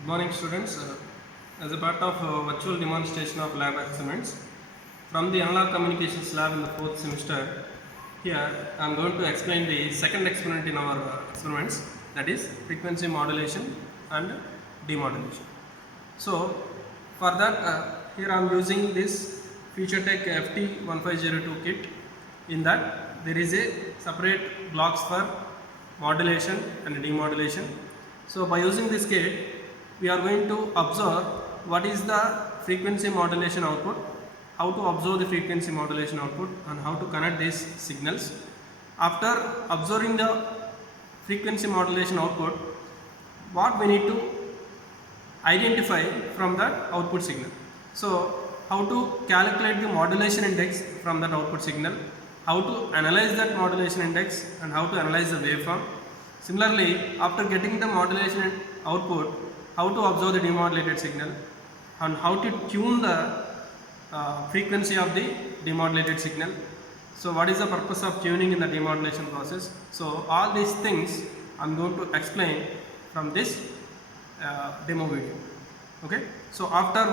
Good morning, students. As a part of virtual demonstration of lab experiments from the Analog Communications Lab in the 4th semester, here I am going to explain the second experiment in our experiments, that is frequency modulation and demodulation. So, for that, here I am using this FutureTech FT1502 kit. In that, there is a separate blocks for modulation and demodulation. So, by using this kit, we are going to observe what is the frequency modulation output, how to observe the frequency modulation output, and how to connect these signals. After observing the frequency modulation output, what we need to identify from that output signal. So, how to calculate the modulation index from that output signal, how to analyze that modulation index, and how to analyze the waveform. Similarly, after getting the modulation output, how to observe the demodulated signal and how to tune the frequency of the demodulated signal. So, what is the purpose of tuning in the demodulation process? So, all these things I am going to explain from this demo video. Okay. So, after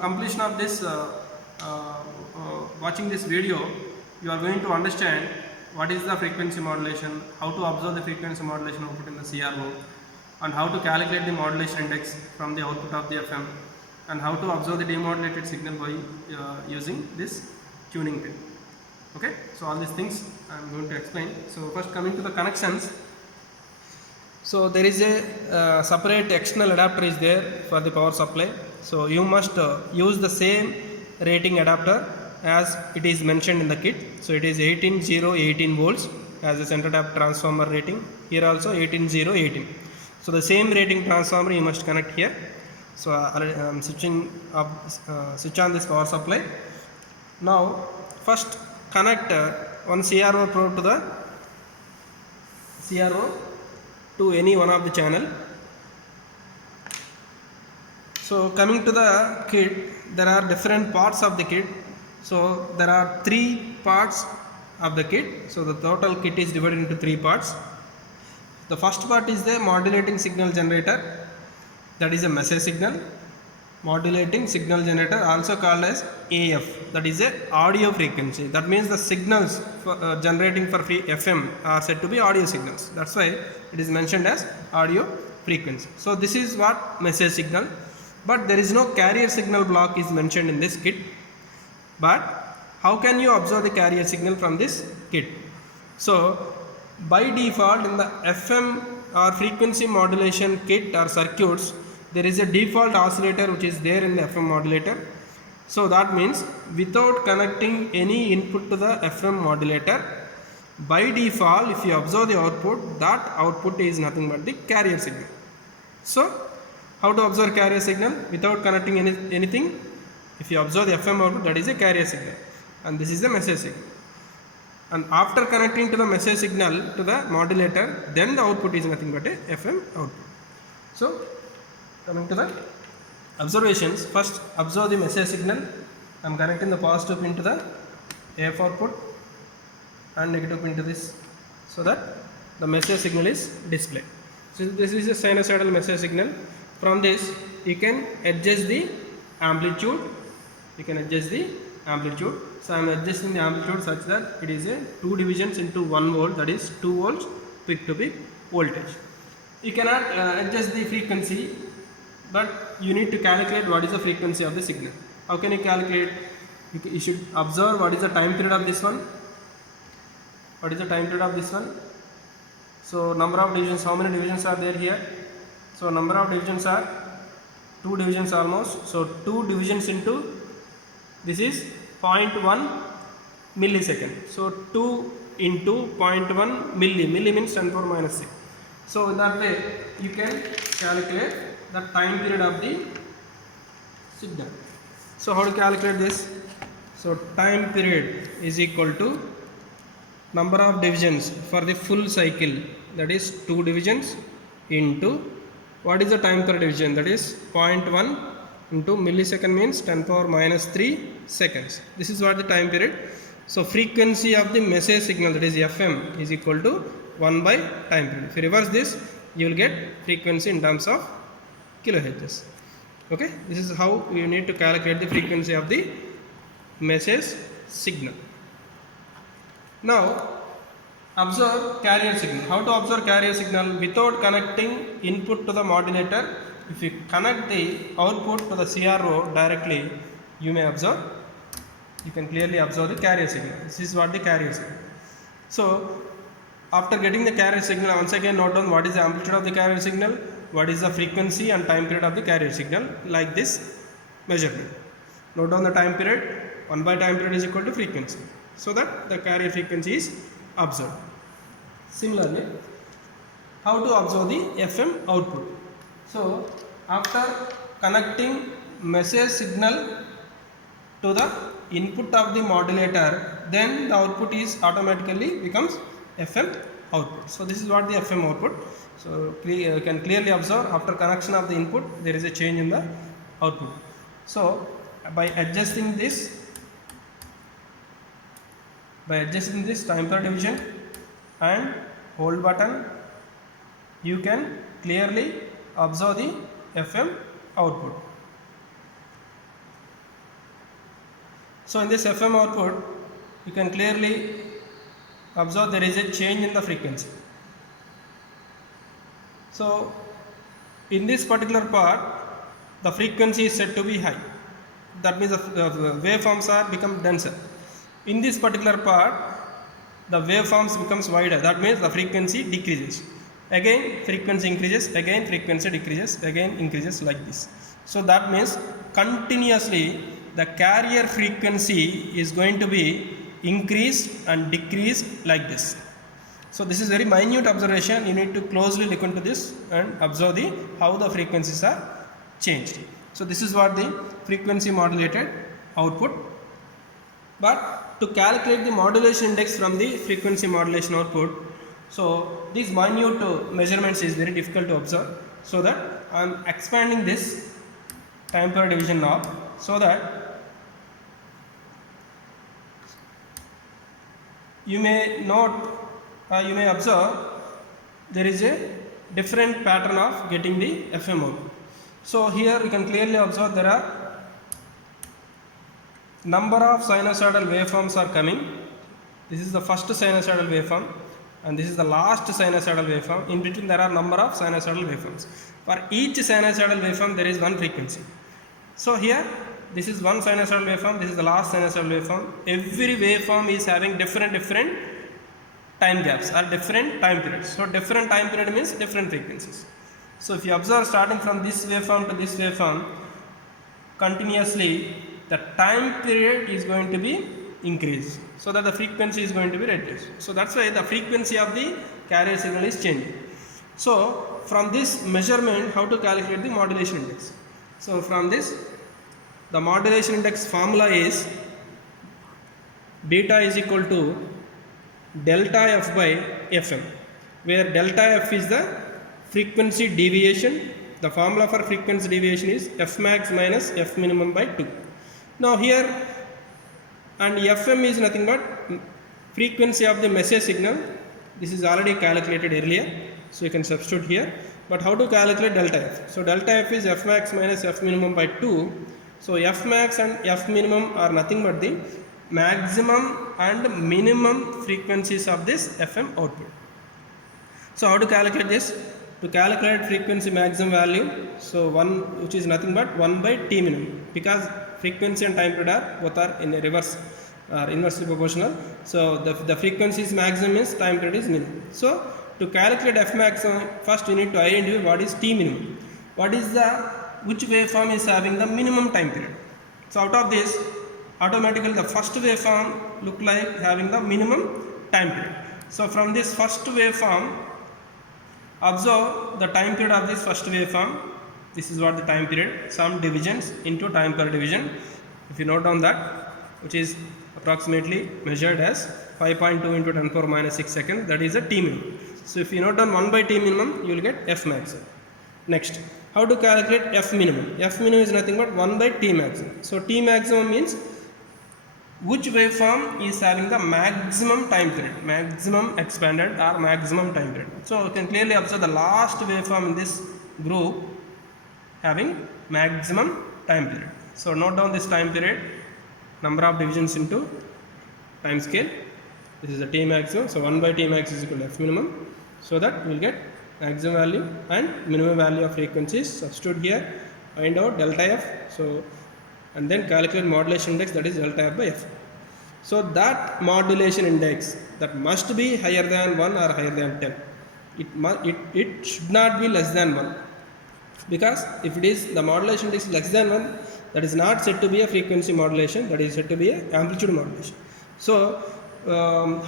completion of this watching this video, you are going to understand what is the frequency modulation, how to observe the frequency modulation output in the CRO, and how to calculate the modulation index from the output of the FM, and how to observe the demodulated signal by using this tuning pin. Okay, so all these things I am going to explain. So first, coming to the connections. So there is a separate external adapter is there for the power supply. So you must use the same rating adapter as it is mentioned in the kit. So it is 18 volts as a center tap transformer rating. Here also 18. So the same rating transformer you must connect here. So I am switching up, switch on this power supply. Now first connect one CRO probe to the CRO to any one of the channel. So coming to the kit, there are different parts of the kit. So there are 3 parts of the kit. So the total kit is divided into 3 parts. The first part is the modulating signal generator, that is a message signal. Modulating signal generator, also called as AF, that is a audio frequency. That means the signals for, generating for FM are said to be audio signals. That's why it is mentioned as audio frequency. So this is what message signal, but there is no carrier signal block is mentioned in this kit. But how can you observe the carrier signal from this kit? So by default in the FM or frequency modulation kit or circuits, there is a default oscillator which is there in the FM modulator. So that means without connecting any input to the FM modulator, by default if you observe the output, that output is nothing but the carrier signal. So how to observe carrier signal without connecting anything? If you observe the FM output, that is a carrier signal, and this is the message signal. And after connecting to the message signal to the modulator, then the output is nothing but a FM output. So coming to the observations, first observe the message signal. I am connecting the positive pin to the AF output and negative pin to this, so that the message signal is displayed. So this is a sinusoidal message signal. From this you can adjust the amplitude. So I am adjusting the amplitude such that it is a 2 divisions into 1 volt, that is 2 volts peak to peak voltage. You cannot adjust the frequency, but you need to calculate what is the frequency of the signal. How can you calculate? You should observe what is the time period of this one. So number of divisions, how many divisions are there here? So number of divisions are 2 divisions almost. So 2 divisions into this is 0.1 millisecond. So 2 into 0.1 milli means 10 power minus 6. So in that way you can calculate the time period of the signal. So how to calculate this? So time period is equal to number of divisions for the full cycle, that is 2 divisions into what is the time per division, that is 0.1 into millisecond means 10 power minus 3 seconds. This is what the time period. So frequency of the message signal, that is FM, is equal to 1 by time period. If you reverse this, you will get frequency in terms of kilohertz. Okay, this is how you need to calculate the frequency of the message signal. Now observe carrier signal. How to observe carrier signal without connecting input to the modulator? If you connect the output to the CRO directly, you may observe. You can clearly observe the carrier signal. This is what the carrier signal. So after getting the carrier signal, once again note down what is the amplitude of the carrier signal, what is the frequency and time period of the carrier signal, like this measurement. Note down the time period. 1 by time period is equal to frequency, so that the carrier frequency is observed. Similarly, how to observe the FM output? So after connecting message signal to the input of the modulator, then the output is automatically becomes FM output. So this is what the FM output. So you can clearly observe after connection of the input there is a change in the output. So by adjusting this time per division and hold button, you can clearly observe the FM output. So in this FM output, you can clearly observe there is a change in the frequency. So in this particular part, the frequency is said to be high. That means the waveforms are become denser. In this particular part, the waveforms becomes wider. That means the frequency decreases. Again frequency increases, again frequency decreases, again increases, like this. So that means continuously the carrier frequency is going to be increased and decreased like this. So this is very minute observation. You need to closely look into this and observe how the frequencies are changed. So this is what the frequency modulated output. But to calculate the modulation index from the frequency modulation output, so these minute measurements is very difficult to observe. So that I am expanding this time per division knob, so that you may observe there is a different pattern of getting the FM output. So here you can clearly observe there are number of sinusoidal waveforms are coming. This is the first sinusoidal waveform and this is the last sinusoidal waveform. In between there are number of sinusoidal waveforms. For each sinusoidal waveform there is one frequency. So here this is one sinusoidal waveform, this is the last sinusoidal waveform. Every waveform is having different time gaps or different time periods. So different time period means different frequencies. So if you observe starting from this waveform to this waveform, continuously the time period is going to be increased, so that the frequency is going to be reduced. So that's why the frequency of the carrier signal is changing. So from this measurement, how to calculate the modulation index? So from this, the modulation index formula is beta is equal to delta f by fm, where delta f is the frequency deviation. The formula for frequency deviation is f max minus f minimum by 2. Now here, and fm is nothing but frequency of the message signal. This is already calculated earlier, so you can substitute here. But how to calculate delta f? So delta f is f max minus f minimum by 2. So f max and f minimum are nothing but the maximum and minimum frequencies of this FM output. So how to calculate this? To calculate frequency maximum value, so 1, which is nothing but 1 by T minimum, because frequency and time period are both are in a reverse or inversely proportional. So the frequency is maximum is time period is minimum. So to calculate f maximum, first you need to identify what is T minimum. What is which waveform is having the minimum time period. So out of this, automatically the first waveform look like having the minimum time period. So from this first waveform, observe the time period of this first waveform. This is what the time period, some divisions into time per division. If you note down that, which is approximately measured as 5.2 into 10 power minus 6 seconds, that is a T minimum. So if you note down 1 by T minimum, you will get f maximum. Next, how to calculate f minimum? F minimum is nothing but 1 by T maximum. So T maximum means which waveform is having the maximum time period, maximum expanded or maximum time period. So you can clearly observe the last waveform in this group having maximum time period. So note down this time period, number of divisions into time scale. This is the T maximum. So 1 by T max is equal to F minimum. So that we will get maximum value and minimum value of frequencies. Substitute here, find out delta F. So and then calculate modulation index, that is delta F by F. So that modulation index that must be higher than 1 or higher than 10. It should not be less than 1, because if it is the modulation index less than 1, that is not said to be a frequency modulation, that is said to be a amplitude modulation. So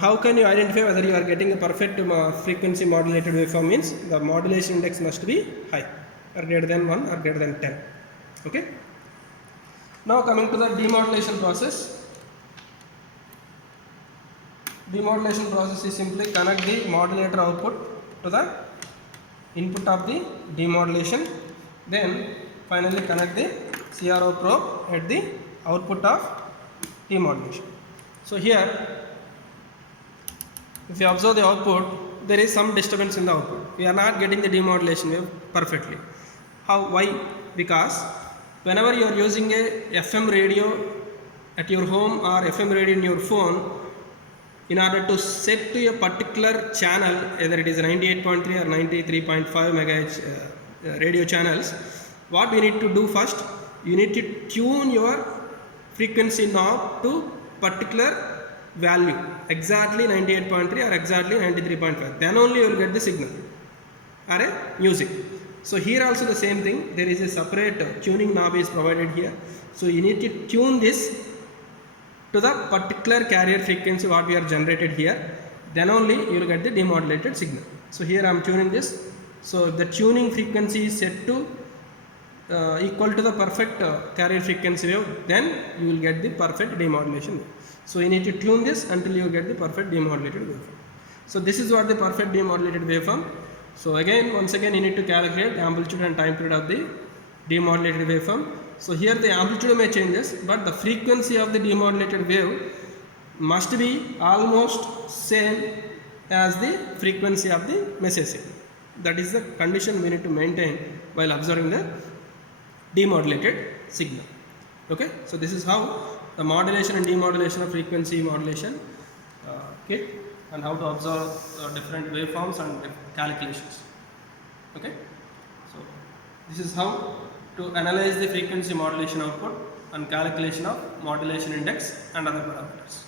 how can you identify whether you are getting a perfect frequency modulated waveform? Means the modulation index must be high or greater than 1 or greater than 10. Okay. Now coming to the demodulation process. Demodulation process is simply connect the modulator output to the input of the demodulation, then finally connect the CRO probe at the output of demodulation. So here, if you observe the output, there is some disturbance in the output. We are not getting the demodulation wave perfectly. How? Why? Because whenever you are using a FM radio at your home or FM radio in your phone, in order to set to a particular channel, either it is 98.3 or 93.5 MHz radio channels, what we need to do first, you need to tune your frequency knob to particular value, exactly 98.3 or exactly 93.5. Then only you will get the signal or a music. So here also the same thing, there is a separate tuning knob is provided here. So you need to tune this to the particular carrier frequency what we are generated here, then only you will get the demodulated signal. So here I am tuning this. So if the tuning frequency is set to equal to the perfect carrier frequency wave, then you will get the perfect demodulation wave. So you need to tune this until you get the perfect demodulated waveform. So this is what the perfect demodulated waveform. So again, once again you need to calculate the amplitude and time period of the demodulated waveform. So here the amplitude may changes, but the frequency of the demodulated wave must be almost same as the frequency of the message signal. That is the condition we need to maintain while observing the demodulated signal. Okay, so this is how the modulation and demodulation of frequency modulation kit, and how to observe different waveforms and calculations. Okay, so this is how to analyze the frequency modulation output and calculation of modulation index and other parameters.